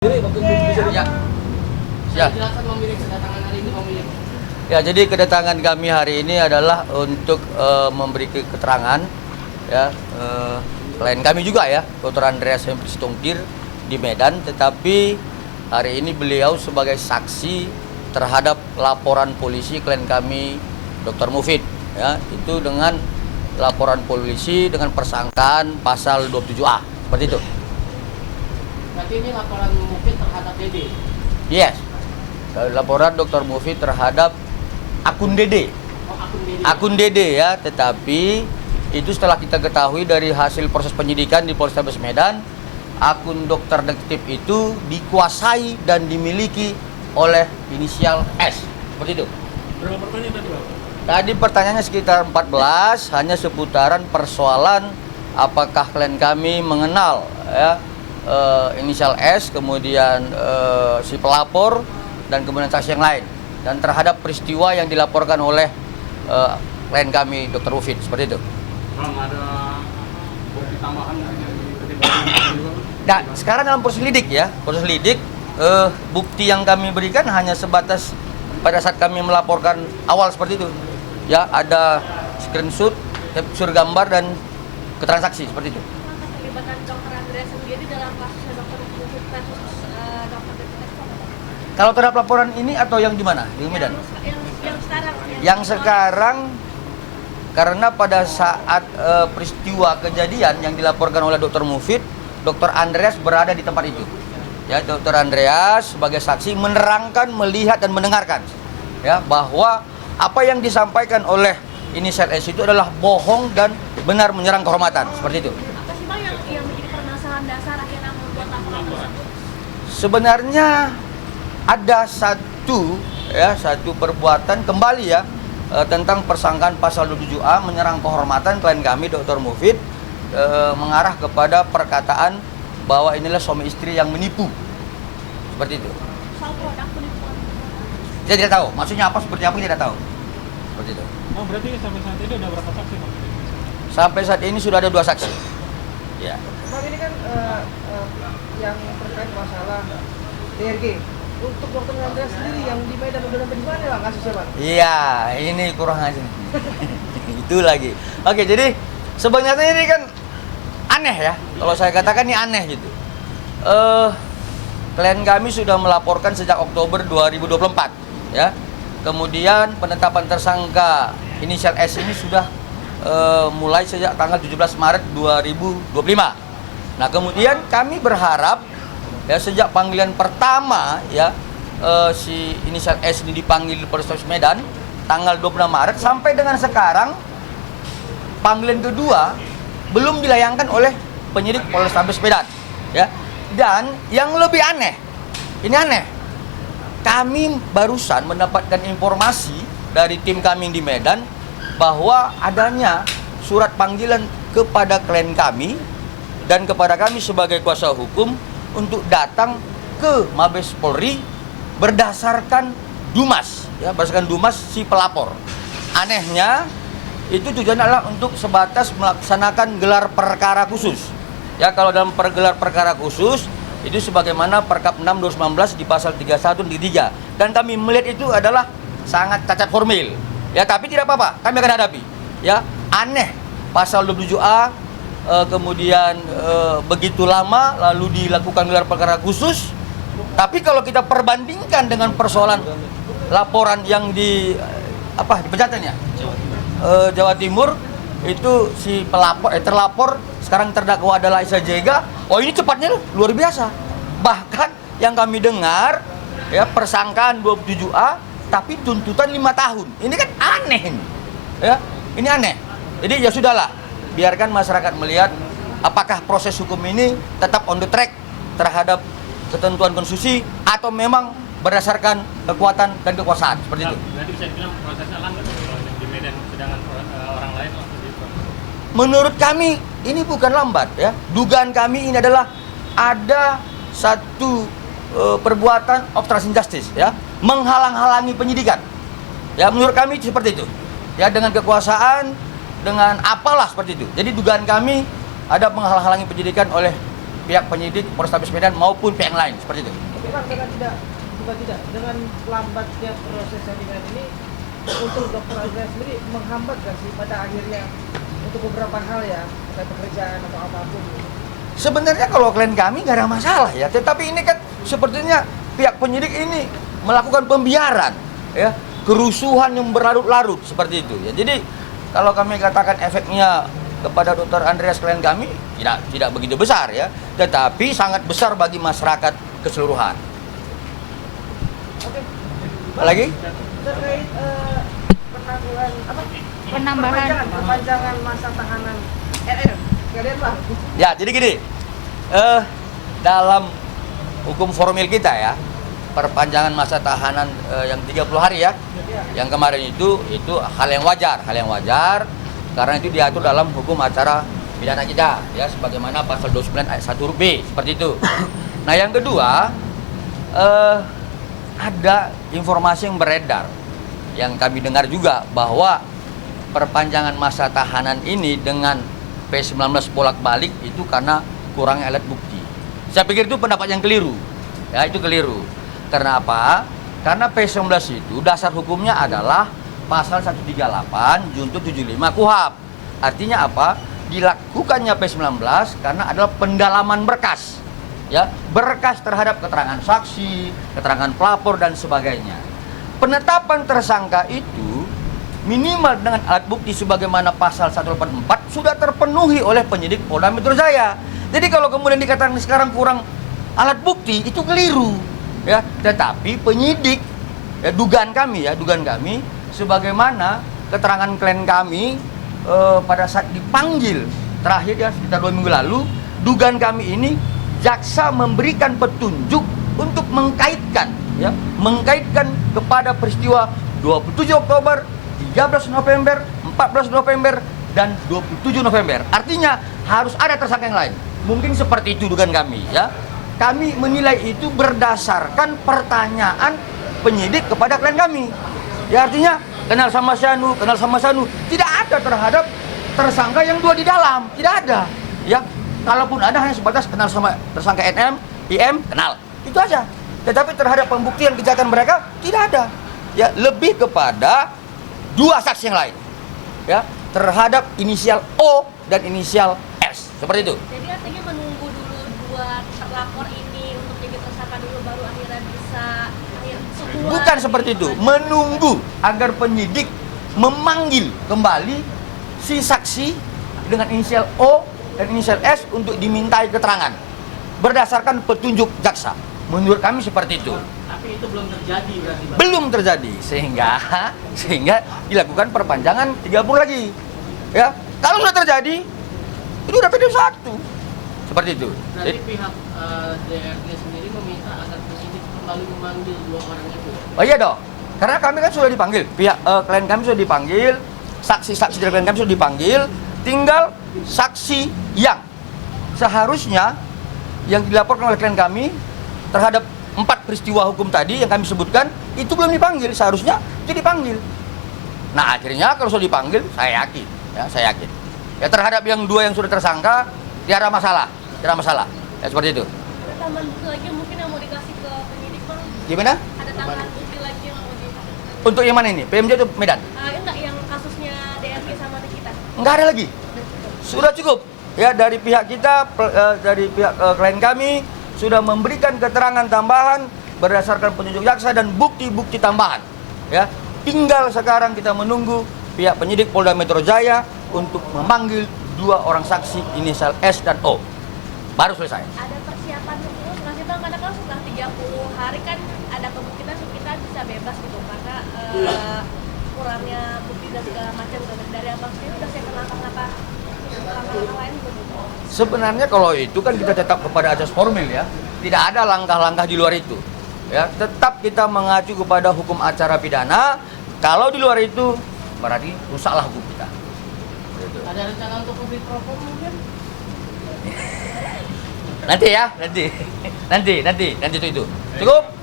Ya. Ya. Ya, jadi kedatangan kami hari ini adalah untuk memberi keterangan ya klien kami juga ya, Dr. Andreas Hempri Sitonggir di Medan, tetapi hari ini beliau sebagai saksi terhadap laporan polisi klien kami Dr. Mufid ya, itu dengan laporan polisi dengan persangkaan pasal 27A seperti itu. Berarti ini laporan Mufid terhadap Dede? Yes, laporan Dr. Mufid terhadap akun Dede. Oh, akun Dede. Akun Dede ya, tetapi itu setelah kita ketahui dari hasil proses penyidikan di Polrestabes Medan, akun dokter detektif itu dikuasai dan dimiliki oleh inisial S. Seperti itu. Berapa pertanyaan tadi, Pak? Tadi pertanyaannya sekitar 14, hanya seputaran persoalan apakah klien kami mengenal ya inisial S, kemudian si pelapor dan kemudian saksi yang lain, dan terhadap peristiwa yang dilaporkan oleh klien kami Dr. Mufid seperti itu. Bang, ada bukti tambahan yang ketimbang juga? Nah, sekarang dalam proses lidik ya, proses lidik bukti yang kami berikan hanya sebatas pada saat kami melaporkan awal seperti itu. Ya, ada screenshot, capture gambar dan keterangan saksi seperti itu. Keterlibatan Dr. Andreas sendiri dalam kasus Dr. Mufid versus Dr. Detektif? Kalau terhadap laporan ini atau yang di mana? Di Medan? Yang sekarang. Yang sekarang karena pada saat peristiwa kejadian yang dilaporkan oleh Dr. Mufid, Dr. Andreas berada di tempat itu. Ya, Dr. Andreas sebagai saksi menerangkan, melihat dan mendengarkan ya bahwa apa yang disampaikan oleh inisial S itu adalah bohong dan benar menyerang kehormatan, seperti itu. Apa sih Pak yang menjadi permasalahan dasar akhirnya membuat laporan tersebut? Sebenarnya ada satu perbuatan kembali ya tentang persangkaan pasal 27A menyerang kehormatan klien kami Dr. Mufid mengarah kepada perkataan bahwa inilah suami istri yang menipu. Seperti itu. Soal produk penipuan. Saya tidak tahu, maksudnya apa, seperti apa kita tidak tahu. Seperti itu. Oh, berarti sampai saat ini ada berapa saksi, Pak? Sampai saat ini sudah ada 2 saksi. Ya. Bang, ini kan yang terkait masalah DRG. Untuk Dr. Andreas sendiri yang di Medan udah sampai di mana Bang kasusnya Bang? Iya, ini kurang aja. Itu lagi. Oke, jadi sebenarnya ini kan aneh ya. Kalau saya katakan ini aneh gitu. Klien kami sudah melaporkan sejak Oktober 2024 ya. Kemudian penetapan tersangka inisial S ini sudah mulai sejak tanggal 17 Maret 2025. Nah, kemudian kami berharap ya sejak panggilan pertama ya si inisial S ini dipanggil di Polrestabes Medan tanggal 26 Maret sampai dengan sekarang panggilan kedua belum dilayangkan oleh penyidik Polrestabes Medan ya. Dan yang lebih aneh, ini aneh, kami barusan mendapatkan informasi dari tim kami di Medan bahwa adanya surat panggilan kepada klien kami dan kepada kami sebagai kuasa hukum untuk datang ke Mabes Polri berdasarkan Dumas, ya, berdasarkan Dumas si pelapor. Anehnya, itu tujuannya adalah untuk sebatas melaksanakan gelar perkara khusus. Ya, kalau dalam gelar perkara khusus itu sebagaimana Perkap 6 2019 di pasal 31 dan 3. Dan kami melihat itu adalah sangat cacat formil. Ya, tapi tidak apa-apa, kami akan hadapi. Ya, aneh pasal 27A kemudian begitu lama lalu dilakukan gelar perkara khusus. Tapi kalau kita perbandingkan dengan persoalan laporan yang di Pejaten ya, Jawa Timur itu si pelapor terlapor sekarang terdakwa adalah Isa Jega. Oh, ini cepatnya luar biasa. Bahkan yang kami dengar ya persangkaan 27A tapi tuntutan 5 tahun. Ini kan aneh ini. Ya, ini aneh. Jadi ya sudahlah, biarkan masyarakat melihat apakah proses hukum ini tetap on the track terhadap ketentuan konstitusi atau memang berdasarkan kekuatan dan kekuasaan seperti itu. Berarti bisa dibilang prosesnya lambat kalau yang di Medan, sedangkan orang lain langsung gitu. Menurut kami ini bukan lambat ya. Dugaan kami ini adalah ada satu perbuatan obstruction justice ya, menghalang-halangi penyidikan. Ya, menurut kami seperti itu. Ya, dengan kekuasaan, dengan apalah seperti itu. Jadi dugaan kami ada menghalang-halangi penyidikan oleh pihak penyidik Polrestabes Medan maupun pihak lain seperti itu. Tapi Bang, dengan lambatnya proses jaringan ini untuk Dr. Andreas sendiri menghambat gak sih pada akhirnya untuk beberapa hal ya, terkait pekerjaan atau apapun gitu? Sebenarnya kalau klien kami nggak ada masalah ya, tetapi ini kan sepertinya pihak penyidik ini melakukan pembiaran, ya, kerusuhan yang berlarut-larut seperti itu. Ya, jadi kalau kami katakan efeknya kepada Dr. Andreas klien kami tidak begitu besar ya, tetapi sangat besar bagi masyarakat keseluruhan. Oke. Apa lagi? Terkait penanggulan apa? Penambahan. Perpanjangan masa tahanan RR. Kalian Bang? Ya, jadi gini, dalam hukum formil kita ya, perpanjangan masa tahanan yang 30 hari ya, yang kemarin itu hal yang wajar, karena itu diatur dalam hukum acara pidana kita ya, sebagaimana pasal 29 ayat 1 huruf B, seperti itu. Nah, yang kedua, ada informasi yang beredar, yang kami dengar juga bahwa perpanjangan masa tahanan ini dengan P19 bolak-balik itu karena kurangnya alat bukti. Saya pikir itu pendapat yang keliru. Ya, itu keliru. Karena apa? Karena P19 itu dasar hukumnya adalah pasal 138 junto 75 KUHP. Artinya apa? Dilakukannya P19 karena adalah pendalaman berkas. Ya, berkas terhadap keterangan saksi, keterangan pelapor dan sebagainya. Penetapan tersangka itu minimal dengan alat bukti sebagaimana pasal 184 sudah terpenuhi oleh penyidik Polda Metro Jaya. Jadi kalau kemudian dikatakan sekarang kurang alat bukti, itu keliru. Ya, tetapi penyidik, ya, dugaan kami sebagaimana keterangan klien kami pada saat dipanggil terakhir ya sekitar 2 minggu lalu, dugaan kami ini jaksa memberikan petunjuk untuk mengkaitkan kepada peristiwa 27 Oktober, 13 November, 14 November, dan 27 November. Artinya harus ada tersangka yang lain. Mungkin seperti itu dugaan kami ya. Kami menilai itu berdasarkan pertanyaan penyidik kepada klien kami. Ya, artinya kenal sama Sanu, tidak ada terhadap tersangka yang dua di dalam, tidak ada. Ya, kalaupun ada hanya sebatas kenal sama tersangka NM, IM, kenal. Itu aja. Tetapi terhadap pembuktian kejahatan mereka tidak ada. Ya, lebih kepada dua saksi yang lain. Ya, terhadap inisial O dan inisial S. Seperti itu. Jadi artinya menunggu dulu dua terlapor ini untuk jadi tersangka dulu baru akhirnya bisa semua. Bukan seperti itu. Menunggu agar penyidik memanggil kembali si saksi dengan inisial O dan inisial S untuk dimintai keterangan berdasarkan petunjuk jaksa. Menurut kami seperti itu. Tapi itu belum terjadi berarti, Bang. Belum terjadi sehingga dilakukan perpanjangan 30 lagi. Ya, kalau sudah terjadi itu udah PD1. Seperti itu. Berarti pihak DRG sendiri meminta agar penyidik kembali memanggil dua orang itu. Oh iya dong. Karena kami kan sudah dipanggil, pihak klien kami sudah dipanggil, saksi-saksi dari klien kami sudah dipanggil, tinggal saksi yang seharusnya yang dilaporkan oleh klien kami terhadap 4 peristiwa hukum tadi yang kami sebutkan itu belum dipanggil, seharusnya itu dipanggil. Nah, akhirnya kalau sudah dipanggil, saya yakin. Ya, terhadap yang 2 yang sudah tersangka tidak ada masalah. Ya, seperti itu. Ada tambahan bukti lagi mungkin yang mau dikasih ke penyidik, Bang? Gimana? Ada tambahan bukti lagi yang mau dikasih? Untuk yang mana ini? PMJ atau Medan? Enggak, yang kasusnya DRG sama kita. Enggak ada lagi. Sudah cukup. Ya, dari pihak kita, dari pihak klien kami sudah memberikan keterangan tambahan berdasarkan petunjuk jaksa dan bukti-bukti tambahan. Ya, tinggal sekarang kita menunggu pihak penyidik Polda Metro Jaya untuk memanggil 2 orang saksi inisial S dan O. Baru selesai. Ada persiapan khusus nggak sih, Bang? Karena kan setelah 30 hari kan ada kemungkinan kita bisa bebas gitu karena kurangnya bukti dan segala macam gitu. Dari Abang sendiri udah siapkan langkah lain belum? Sebenarnya kalau itu kan kita tetap kepada asas formil ya. Tidak ada langkah-langkah di luar itu. Ya, tetap kita mengacu kepada hukum acara pidana. Kalau di luar itu berarti rusaklah hukum kita. Gitu. Ada rencana untuk publik propam mungkin? Nanti ya, nanti itu. Cukup?